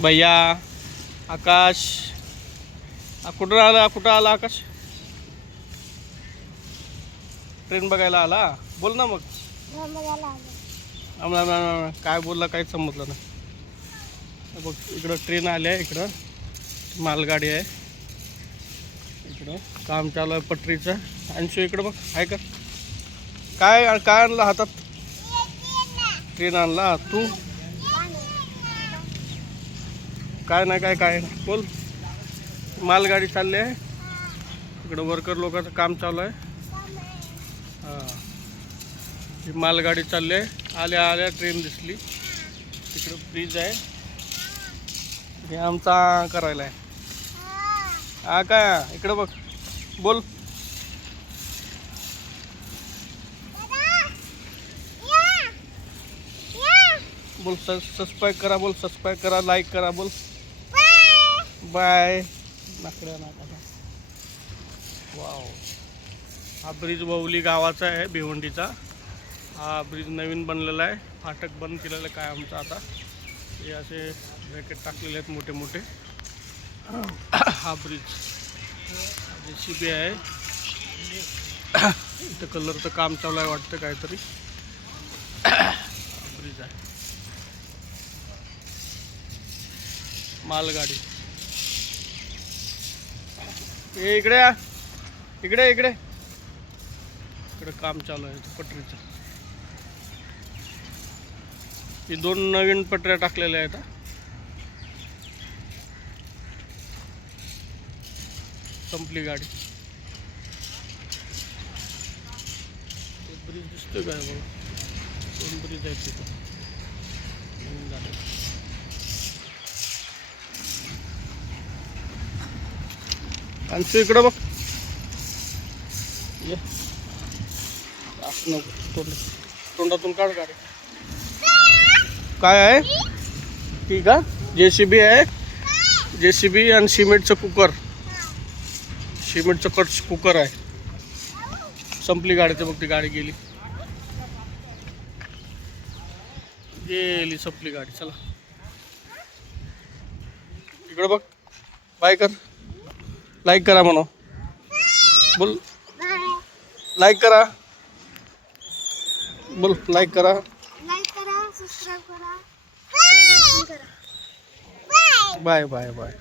भैया आकाश कुठं आला आकाश? ट्रेन बघायला आला? बोल ना मग. काय बोलला काहीच समजलं नाही. बघ इकडं ट्रेन आली आहे, इकडं मालगाडी आहे, इकडं काम चालू आहे पटरीचं. आणि इकडं बघ आहे का काय काय आणलं हातात? ट्रेन आणला तू? काय नाही काय बोल. मालगाडी चालली आहे, इकडं वर्कर लोकांचं काम चालू आहे. हां ही मालगाडी चालली आहे. आल्या आल्या ट्रेन दिसली. तिकडं ब्रिज आहे, हे आमचा करायला आहे. हा काय इकडं बघ बोल. बोल सबस्क्राईब करा, बोल सबस्क्राईब करा, लाईक करा, बोल बाय. नाकड्या नाका. वाव, हा ब्रिज ववली गावाचा आहे, भिवंडीचा. हा ब्रिज नवीन बनलेला आहे, फाटक बंद केलेलं आहे काय आमचं आता. हे असे ब्रॅकेट टाकलेले आहेत मोठे मोठे. हा ब्रिज JCB आहे. इथं कलरचं काम चालू आहे वाटतं काहीतरी. ब्रिज आहे, मालगाडी. इकडे इकडे इकडे इकडे काम चालू आहे पटरीचं. ही 2 नवीन पटऱ्या टाकलेल्या आहेत. संपली गाडी. ब्रिज दिसतोय काय बघा, 2 ब्रिज आहेत तिथं. आणि इकडं बघ. ये असं नको, तोंडातून काढ गाडी. काय आहे? ठीक आहे, JCB आहे. JCB आणि सिमेंटचं कुकर. सिमेंटचं कुकर आहे. संपली गाडीचं बघ, ती गाडी गेली संपली गाडी. चला इकडं बघ. बाय कर, लाईक करा म्हणा, बोल लाईक करा, बोल लाईक करा, सबस्क्राईब करा. Bye bye bye.